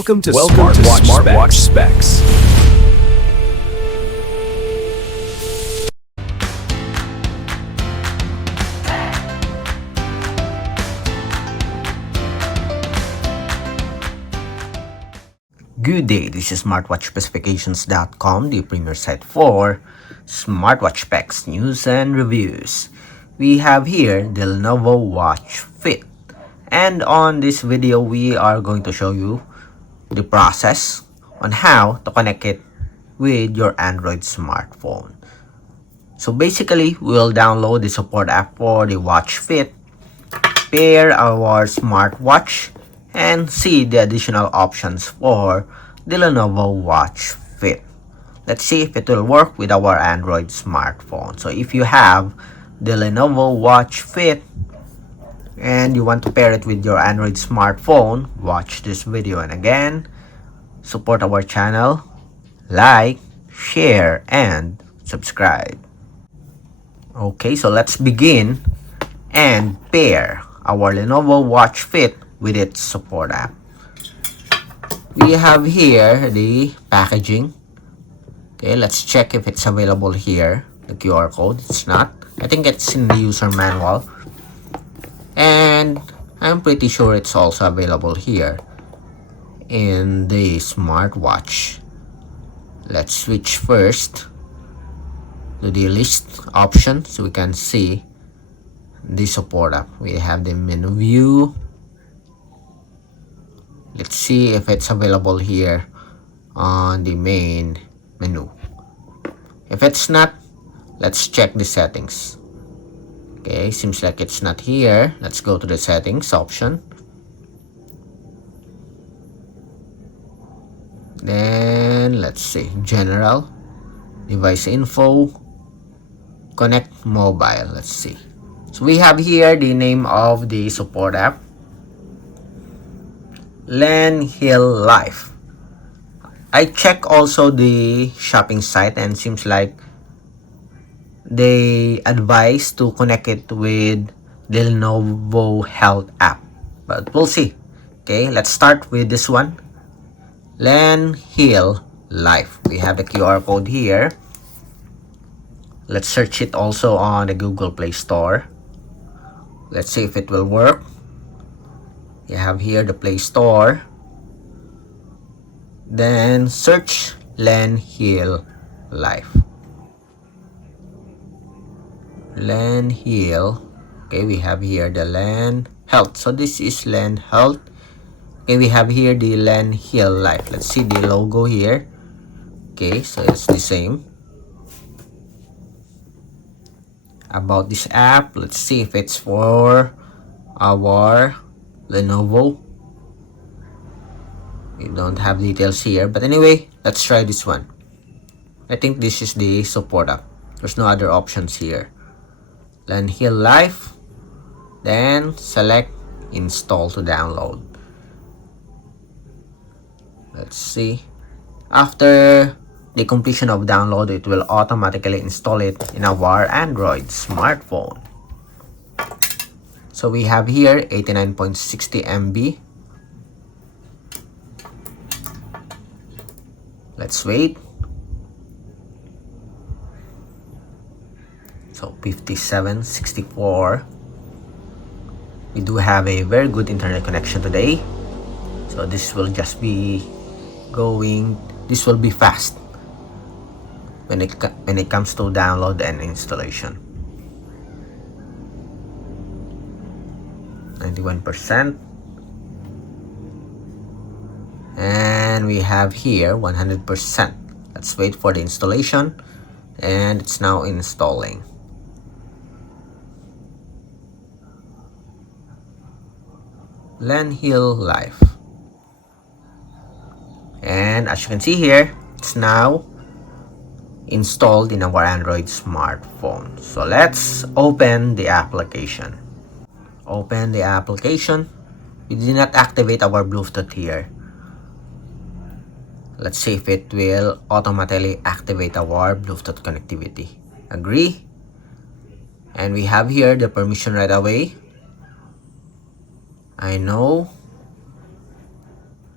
Welcome to Smartwatch Specs. Good day, this is smartwatchspecifications.com, the premier site for smartwatch specs, news, and reviews. We have here the Lenovo Watch Fit. And on this video, we are going to show you the process on how to connect it with your Android smartphone. So basically, we'll download the support app for the Watch Fit, pair our smartwatch, and see the additional options for the Lenovo Watch Fit. Let's see if it will work with our Android smartphone. So if you have the Lenovo Watch Fit and you want to pair it with your Android smartphone, watch this video. And again, support our channel, like, share, and subscribe. Okay, so let's begin and pair our Lenovo Watch Fit with its support app. We have here the packaging. Okay, let's check if it's available here. The QR code, it's not. I think it's in the user manual. And I'm pretty sure it's also available here in the smartwatch. Let's switch first to the list option so we can see the support app. We have the menu view. Let's see if it's available here on the main menu. If it's not, let's check the settings. Okay, seems like it's not here. Let's go to the settings option. Then let's see, general, device info, connect mobile. Let's see. So we have here the name of the support app, LenHealLife. I check also the shopping site and seems like they advise to connect it with the Lenovo Health app, but we'll see. Okay, let's start with this one, LenHealLife. We have the QR code here. Let's search it also on the Google Play Store. Let's see if it will work. You have here the Play Store. Then search LenHealLife. LenHeal. Okay, we have here the LenHealth. So this is LenHealth. Okay, we have here the LenHealLife. Let's see the logo here. Okay, so it's the same. About this app, let's see if it's for our Lenovo. We don't have details here, but anyway, let's try this one. I think this is the support app. There's no other options here. LenHealLife, then select install to download. Let's see. After the completion of download, it will automatically install it in our Android smartphone. So we have here 89.60 MB. Let's wait. So 5764. We do have a very good internet connection today. So this will just be this will be fast when it comes to download and installation. 91%. And we have here 100%. Let's wait for the installation, and it's now installing. LenHealLife. And as you can see here, it's now installed in our Android smartphone. So let's open the application. Open the application. We did not activate our Bluetooth here. Let's see if it will automatically activate our Bluetooth connectivity. Agree. And we have here the permission right away. I know.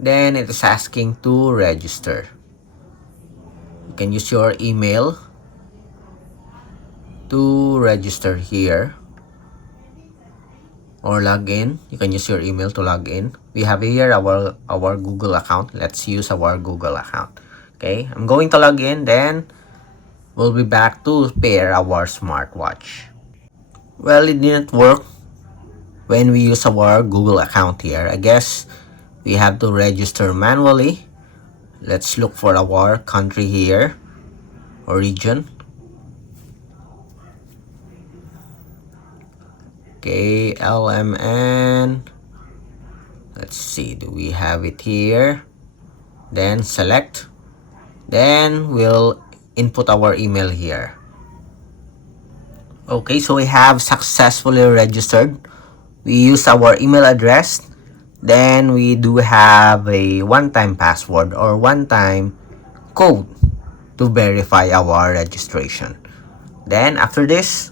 Then it is asking to register. You can use your email to register here or log in. You can use your email to log in. We have here our Google account. Let's use our Google account. Okay, I'm going to log in, then we'll be back to pair our smartwatch. Well, it didn't work when we use our Google account here. I guess we have to register manually. Let's look for our country here or region. Okay, LMN. Let's see, do we have it here? Then select. Then we'll input our email here. Okay, so we have successfully registered. We use our email address. Then we do have a one-time password or one-time code to verify our registration. Then after this,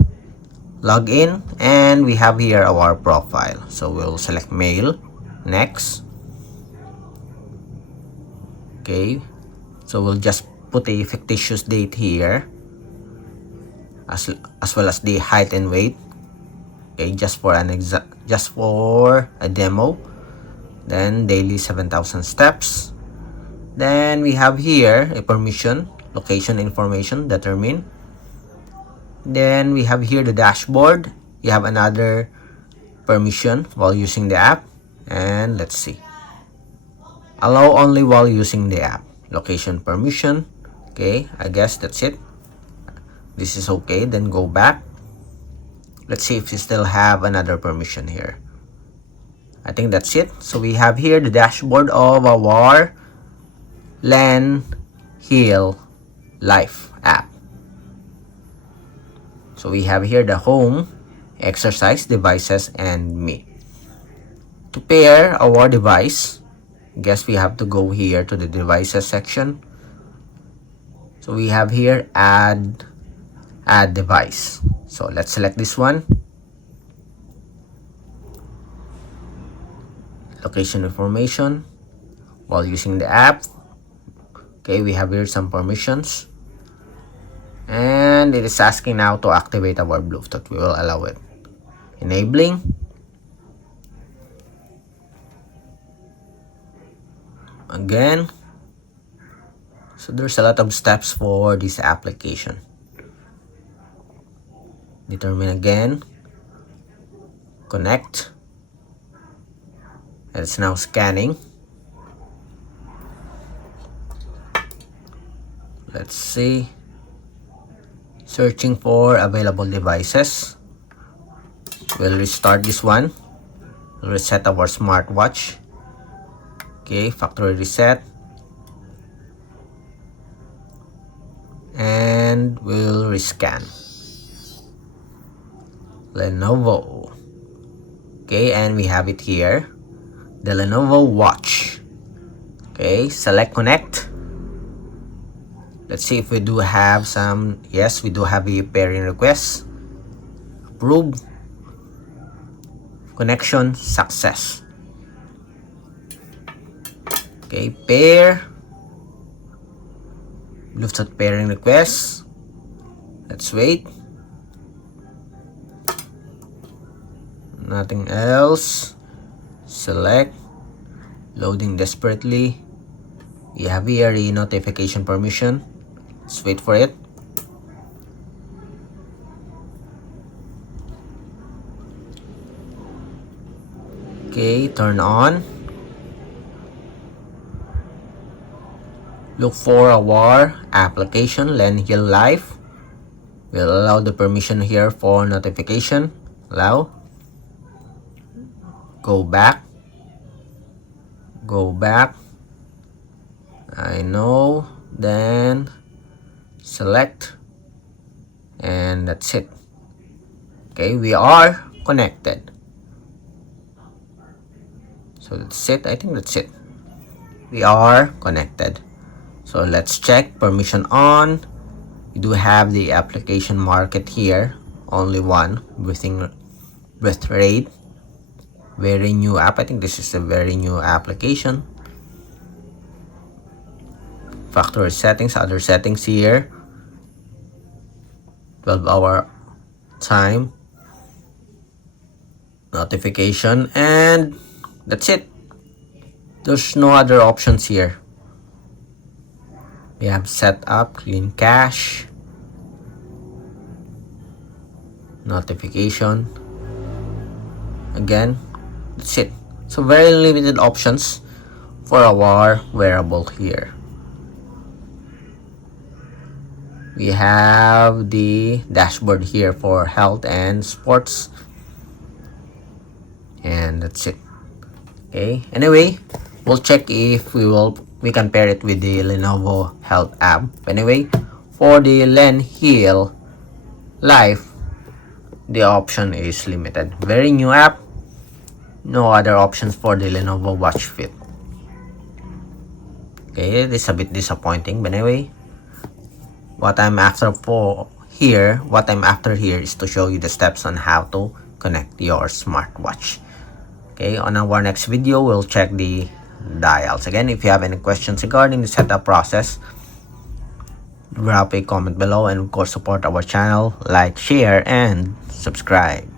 log in, and we have here our profile. So we'll select mail. Next. Okay, so we'll just put a fictitious date here, as well as the height and weight. Okay, just for a demo. Then daily 7,000 steps. Then we have here a permission, location information, determine. Then we have here the dashboard. You have another permission while using the app. And let's see. Allow only while using the app. Location permission. Okay, I guess that's it. This is okay. Then go back. Let's see if you still have another permission here. I think that's it. So we have here the dashboard of our LenHealLife app. So we have here the home, exercise, devices, and me. To pair our device, I guess we have to go here to the devices section. So we have here add device. So let's select this one. Location information while using the app. Okay, we have here some permissions. And it is asking now to activate our Bluetooth. We will allow it. Enabling. Again. So there's a lot of steps for this application. Determine again. Connect. It's now scanning. Let's see. Searching for available devices. We'll restart this one. We'll reset our smartwatch. Okay, factory reset. And we'll rescan. Lenovo. Okay, and we have it here. The Lenovo Watch. Okay, select connect. Let's see if we do have some. Yes, we do have a pairing request. Approve. Connection success. Okay, pair. Bluetooth pairing request. Let's wait. Nothing else. Select. Loading desperately. We have here a notification permission. Let's wait for it. Okay, turn on. Look for our application, LenHealLife. We'll allow the permission here for notification. Allow. Go back. Go back. I know. Then select. And that's it. Okay, we are connected. So that's it. I think that's it. We are connected. So let's check permission on. We do have the application market here. Only one. Breath rate. Very new app. I think this is a very new application. factory settings, other settings here, 12-hour time, notification, and that's it. There's no other options here. We have setup, clean cache, notification. Again, that's it. So very limited options for our wearable here. We have the dashboard here for health and sports, and that's it. Okay, anyway, we'll check if we can pair it with the Lenovo Health app. Anyway, for the LenHealLife, the option is limited. Very new app, no other options for the Lenovo Watch Fit. Okay, this is a bit disappointing, but anyway, what I'm after here is to show you the steps on how to connect your smartwatch. Okay, on our next video, we'll check the dials. Again, if you have any questions regarding the setup process, drop a comment below, and of course support our channel, like, share, and subscribe.